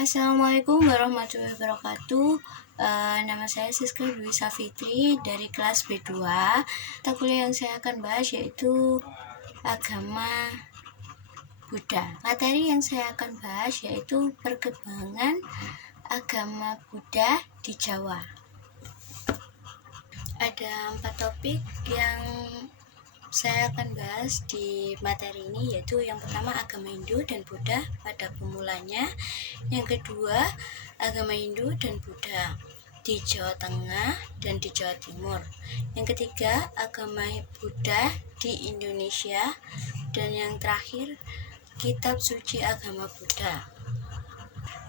Assalamualaikum warahmatullahi wabarakatuh. Nama saya Siska Dwi Safitri dari kelas B2. Mata kuliah yang saya akan bahas yaitu agama Buddha. Materi yang saya akan bahas yaitu perkembangan agama Buddha di Jawa. Ada 4 topik yang saya akan bahas di materi ini, yaitu yang pertama agama Hindu dan Buddha pada pemulanya, yang kedua agama Hindu dan Buddha di Jawa Tengah dan di Jawa Timur, yang ketiga agama Buddha di Indonesia, dan yang terakhir kitab suci agama Buddha.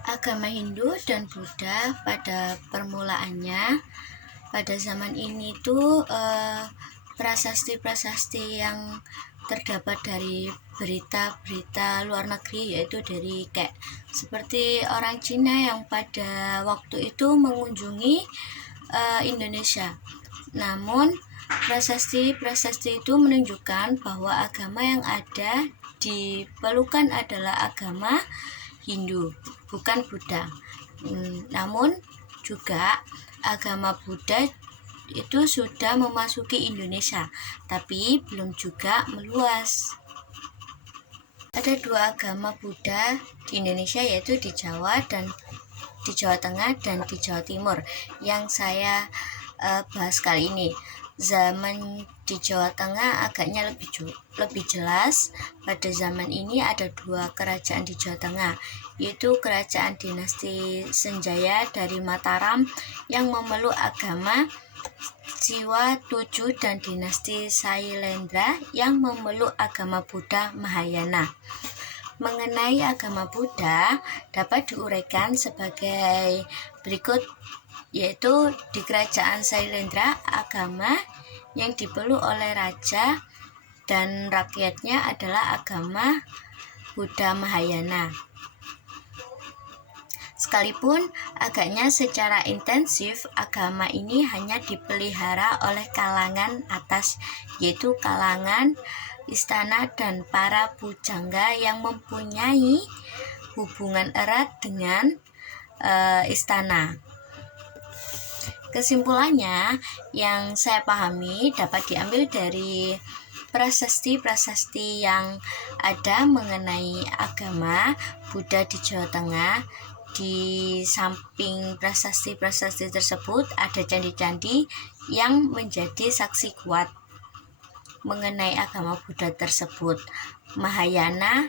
Agama Hindu dan Buddha pada permulaannya, pada zaman ini tuh prasasti-prasasti yang terdapat dari berita-berita luar negeri, yaitu dari kayak seperti orang Cina yang pada waktu itu mengunjungi Indonesia. Namun prasasti-prasasti itu menunjukkan bahwa agama yang ada di Pelukan adalah agama Hindu, bukan Buddha. Namun juga agama Buddha itu sudah memasuki Indonesia, tapi belum juga meluas. Ada 2 agama Buddha di Indonesia, yaitu di Jawa dan di Jawa Tengah dan di Jawa Timur, yang saya bahas kali ini. Zaman di Jawa Tengah agaknya lebih jelas. Pada zaman ini ada 2 kerajaan di Jawa Tengah, yaitu kerajaan dinasti Senjaya dari Mataram yang memeluk agama Siwa Tuju dan dinasti Sailendra yang memeluk agama Buddha Mahayana. Mengenai agama Buddha dapat diuraikan sebagai berikut, yaitu di kerajaan Sailendra agama yang dipeluk oleh raja dan rakyatnya adalah agama Buddha Mahayana. Sekalipun agaknya secara intensif, agama ini hanya dipelihara oleh kalangan atas, yaitu kalangan istana dan para pujangga yang mempunyai hubungan erat dengan istana. Kesimpulannya, yang saya pahami dapat diambil dari prasasti-prasasti yang ada mengenai agama Buddha di Jawa Tengah. Di samping prasasti-prasasti tersebut ada candi-candi yang menjadi saksi kuat mengenai agama Buddha tersebut, Mahayana.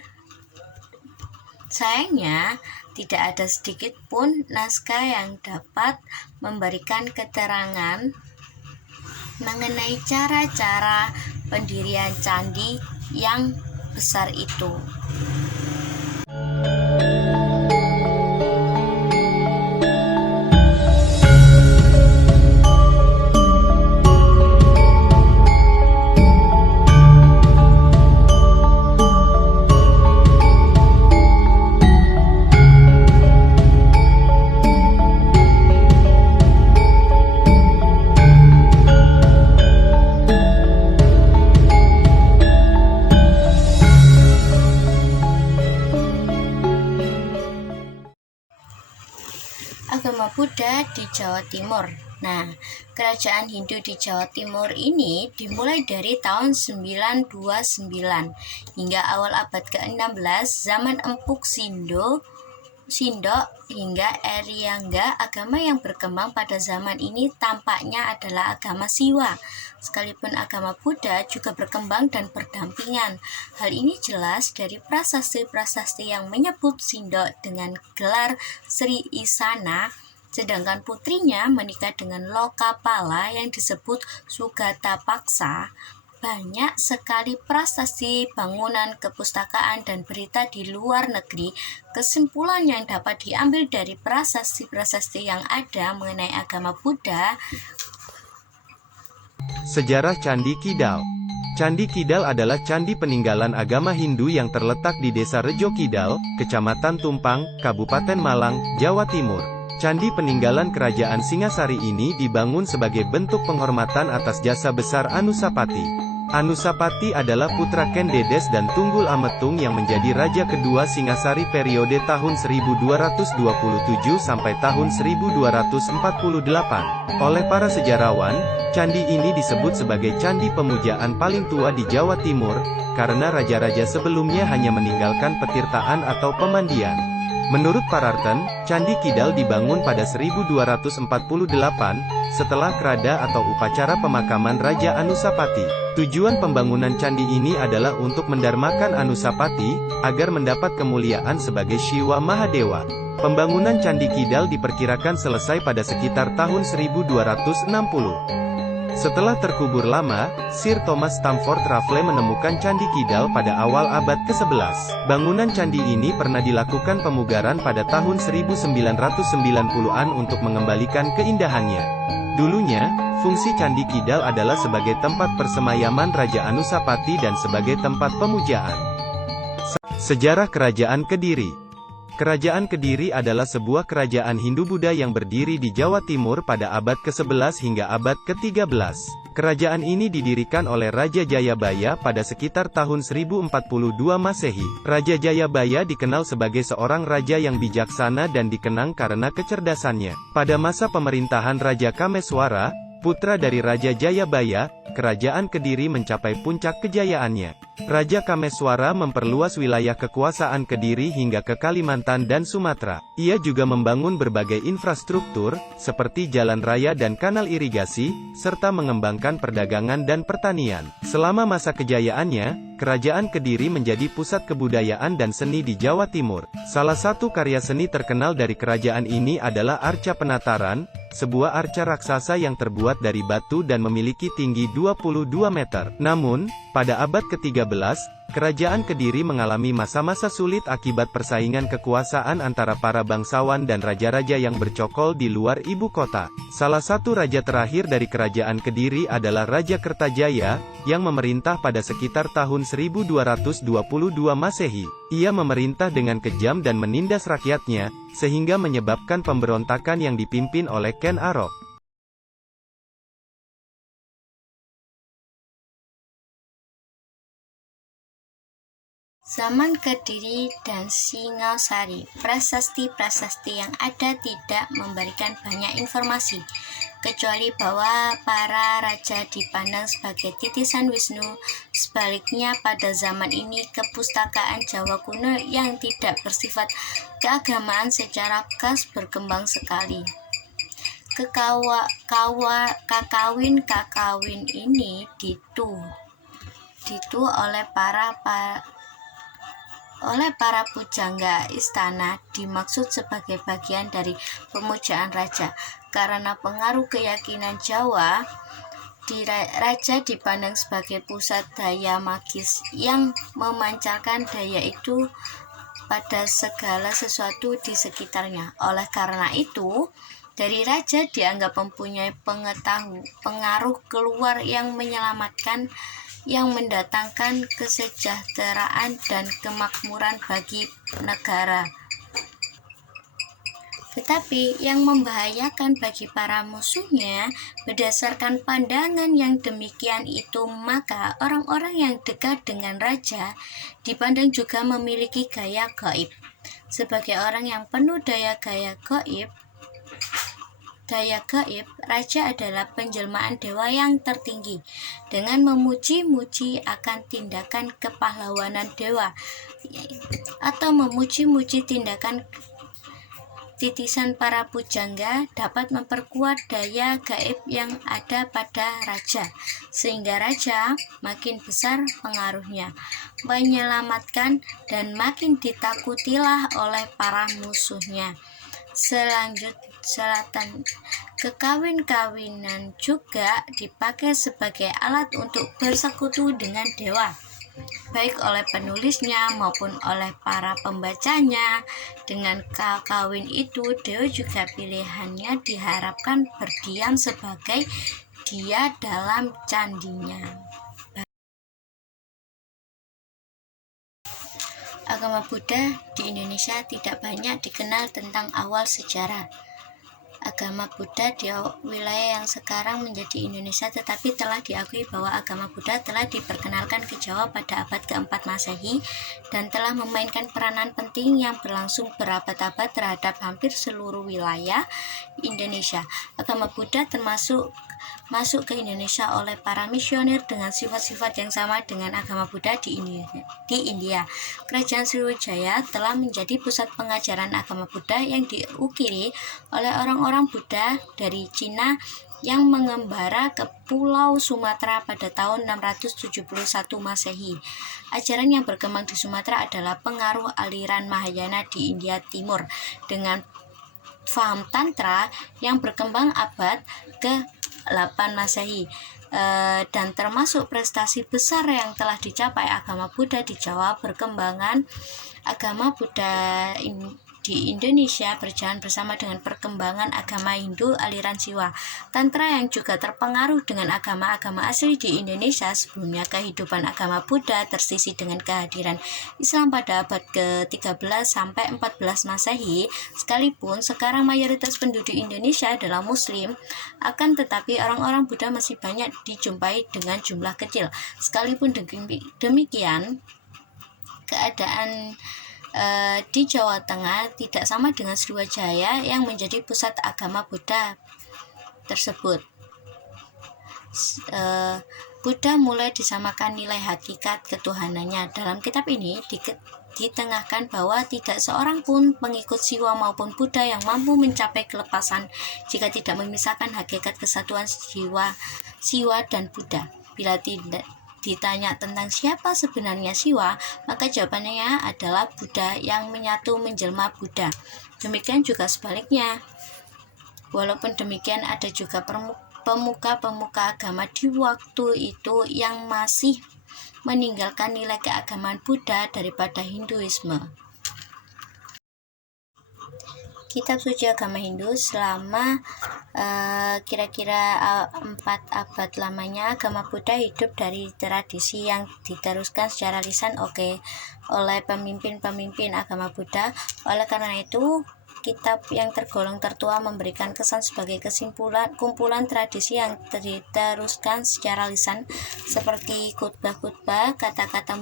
Sayangnya tidak ada sedikit pun naskah yang dapat memberikan keterangan mengenai cara-cara pendirian candi yang besar itu. Agama Buddha di Jawa Timur. Nah, kerajaan Hindu di Jawa Timur ini dimulai dari tahun 929 hingga awal abad ke-16 zaman Empuk Sindok hingga Eryangga. Agama yang berkembang pada zaman ini tampaknya adalah agama Siwa. Sekalipun agama Buddha juga berkembang dan berdampingan. Hal ini jelas dari prasasti-prasasti yang menyebut Sindok dengan gelar Sri Isana, sedangkan putrinya menikah dengan Lokapala yang disebut Sugata Paksa. Banyak sekali prasasti, bangunan, kepustakaan, dan berita di luar negeri. Kesimpulan yang dapat diambil dari prasasti-prasasti yang ada mengenai agama Buddha. Sejarah Candi Kidal. Candi Kidal adalah candi peninggalan agama Hindu yang terletak di Desa Rejo Kidal, Kecamatan Tumpang, Kabupaten Malang, Jawa Timur. Candi peninggalan Kerajaan Singasari ini dibangun sebagai bentuk penghormatan atas jasa besar Anusapati. Anusapati adalah putra Ken Dedes dan Tunggul Ametung yang menjadi raja kedua Singasari periode tahun 1227 sampai tahun 1248. Oleh para sejarawan, candi ini disebut sebagai candi pemujaan paling tua di Jawa Timur, karena raja-raja sebelumnya hanya meninggalkan petirtaan atau pemandian. Menurut Pararten, Candi Kidal dibangun pada 1248, setelah krada atau upacara pemakaman Raja Anusapati. Tujuan pembangunan candi ini adalah untuk mendarmakan Anusapati, agar mendapat kemuliaan sebagai Shiva Mahadewa. Pembangunan Candi Kidal diperkirakan selesai pada sekitar tahun 1260. Setelah terkubur lama, Sir Thomas Stamford Raffles menemukan Candi Kidal pada awal abad ke-11. Bangunan candi ini pernah dilakukan pemugaran pada tahun 1990-an untuk mengembalikan keindahannya. Dulunya, fungsi Candi Kidal adalah sebagai tempat persemayaman Raja Anusapati dan sebagai tempat pemujaan. Sejarah Kerajaan Kediri. Kerajaan Kediri adalah sebuah kerajaan Hindu-Buddha yang berdiri di Jawa Timur pada abad ke-11 hingga abad ke-13. Kerajaan ini didirikan oleh Raja Jayabaya pada sekitar tahun 1042 Masehi. Raja Jayabaya dikenal sebagai seorang raja yang bijaksana dan dikenang karena kecerdasannya. Pada masa pemerintahan Raja Kameswara, putra dari Raja Jayabaya, kerajaan Kediri mencapai puncak kejayaannya. Raja Kameswara memperluas wilayah kekuasaan Kediri hingga ke Kalimantan dan Sumatera. Ia juga membangun berbagai infrastruktur, seperti jalan raya dan kanal irigasi, serta mengembangkan perdagangan dan pertanian. Selama masa kejayaannya, kerajaan Kediri menjadi pusat kebudayaan dan seni di Jawa Timur. Salah satu karya seni terkenal dari kerajaan ini adalah Arca Penataran, sebuah arca raksasa yang terbuat dari batu dan memiliki tinggi 22 meter. Namun, pada abad ke-13, kerajaan Kediri mengalami masa-masa sulit akibat persaingan kekuasaan antara para bangsawan dan raja-raja yang bercokol di luar ibu kota. Salah satu raja terakhir dari kerajaan Kediri adalah Raja Kertajaya, yang memerintah pada sekitar tahun 1222 Masehi. Ia memerintah dengan kejam dan menindas rakyatnya, sehingga menyebabkan pemberontakan yang dipimpin oleh Ken Arok. Zaman Kediri dan Singasari, prasasti-prasasti yang ada tidak memberikan banyak informasi, kecuali bahwa para raja dipandang sebagai titisan Wisnu. Sebaliknya, pada zaman ini kepustakaan Jawa kuno yang tidak bersifat keagamaan secara khas berkembang sekali. Kakawin ini ditu oleh para pujangga istana, dimaksud sebagai bagian dari pemujaan raja. Karena pengaruh keyakinan Jawa, raja dipandang sebagai pusat daya magis yang memancarkan daya itu pada segala sesuatu di sekitarnya. Oleh karena itu, dari raja dianggap mempunyai pengaruh keluar yang menyelamatkan, yang mendatangkan kesejahteraan dan kemakmuran bagi negara. Tetapi yang membahayakan bagi para musuhnya, berdasarkan pandangan yang demikian itu, maka orang-orang yang dekat dengan raja dipandang juga memiliki gaya gaib. Sebagai orang yang penuh daya gaib, raja adalah penjelmaan dewa yang tertinggi, dengan memuji-muji akan tindakan kepahlawanan dewa, atau memuji-muji tindakan titisan para pujangga, dapat memperkuat daya gaib yang ada pada raja, sehingga raja makin besar pengaruhnya, menyelamatkan, dan makin ditakutilah oleh para musuhnya. Selatan, kekawin-kawinan juga dipakai sebagai alat untuk bersekutu dengan dewa, baik oleh penulisnya maupun oleh para pembacanya. Dengan kawin itu, dewa juga pilihannya diharapkan berdiam sebagai dia dalam candinya. Agama Buddha di Indonesia tidak banyak dikenal tentang awal sejarah. agama Buddha di wilayah yang sekarang menjadi Indonesia, tetapi telah diakui bahwa agama Buddha telah diperkenalkan ke Jawa pada abad keempat Masehi dan telah memainkan peranan penting yang berlangsung berabad-abad terhadap hampir seluruh wilayah Indonesia. Agama Buddha masuk ke Indonesia oleh para misioner dengan sifat-sifat yang sama dengan agama Buddha di India. Kerajaan Sriwijaya telah menjadi pusat pengajaran agama Buddha yang diukiri oleh orang-orang Buddha dari Cina yang mengembara ke Pulau Sumatera pada tahun 671 Masehi. Ajaran yang berkembang di Sumatera adalah pengaruh aliran Mahayana di India Timur dengan faham Tantra yang berkembang abad ke-8 Masehi. Dan termasuk prestasi besar yang telah dicapai agama Buddha di Jawa. Perkembangan agama Buddha di Indonesia berjalan bersama dengan perkembangan agama Hindu aliran Siwa. Tantra yang juga terpengaruh dengan agama-agama asli di Indonesia sebelumnya. Kehidupan agama Buddha tersisi dengan kehadiran Islam pada abad ke-13 sampai 14 Masehi. Sekalipun sekarang mayoritas penduduk Indonesia adalah Muslim, akan tetapi orang-orang Buddha masih banyak dijumpai dengan jumlah kecil. Sekalipun demikian, keadaan di Jawa Tengah tidak sama dengan Sriwijaya yang menjadi pusat agama Buddha tersebut. Buddha mulai disamakan nilai hakikat ketuhanannya. Dalam kitab ini ditengahkan bahwa tidak seorang pun pengikut Siwa maupun Buddha yang mampu mencapai kelepasan jika tidak memisahkan hakikat kesatuan Siwa dan Buddha. Bila tidak ditanya tentang siapa sebenarnya Siwa, maka jawabannya adalah Buddha yang menyatu menjelma Buddha. Demikian juga sebaliknya. Walaupun demikian, ada juga pemuka-pemuka agama di waktu itu yang masih meninggalkan nilai keagamaan Buddha daripada Hinduisme. Kitab suci agama Hindu selama kira-kira 4 abad lamanya agama Buddha hidup dari tradisi yang diteruskan secara lisan oleh pemimpin-pemimpin agama Buddha. Oleh karena itu, kitab yang tergolong tertua memberikan kesan sebagai kumpulan tradisi yang diteruskan secara lisan seperti khutbah-khutbah, kata-kata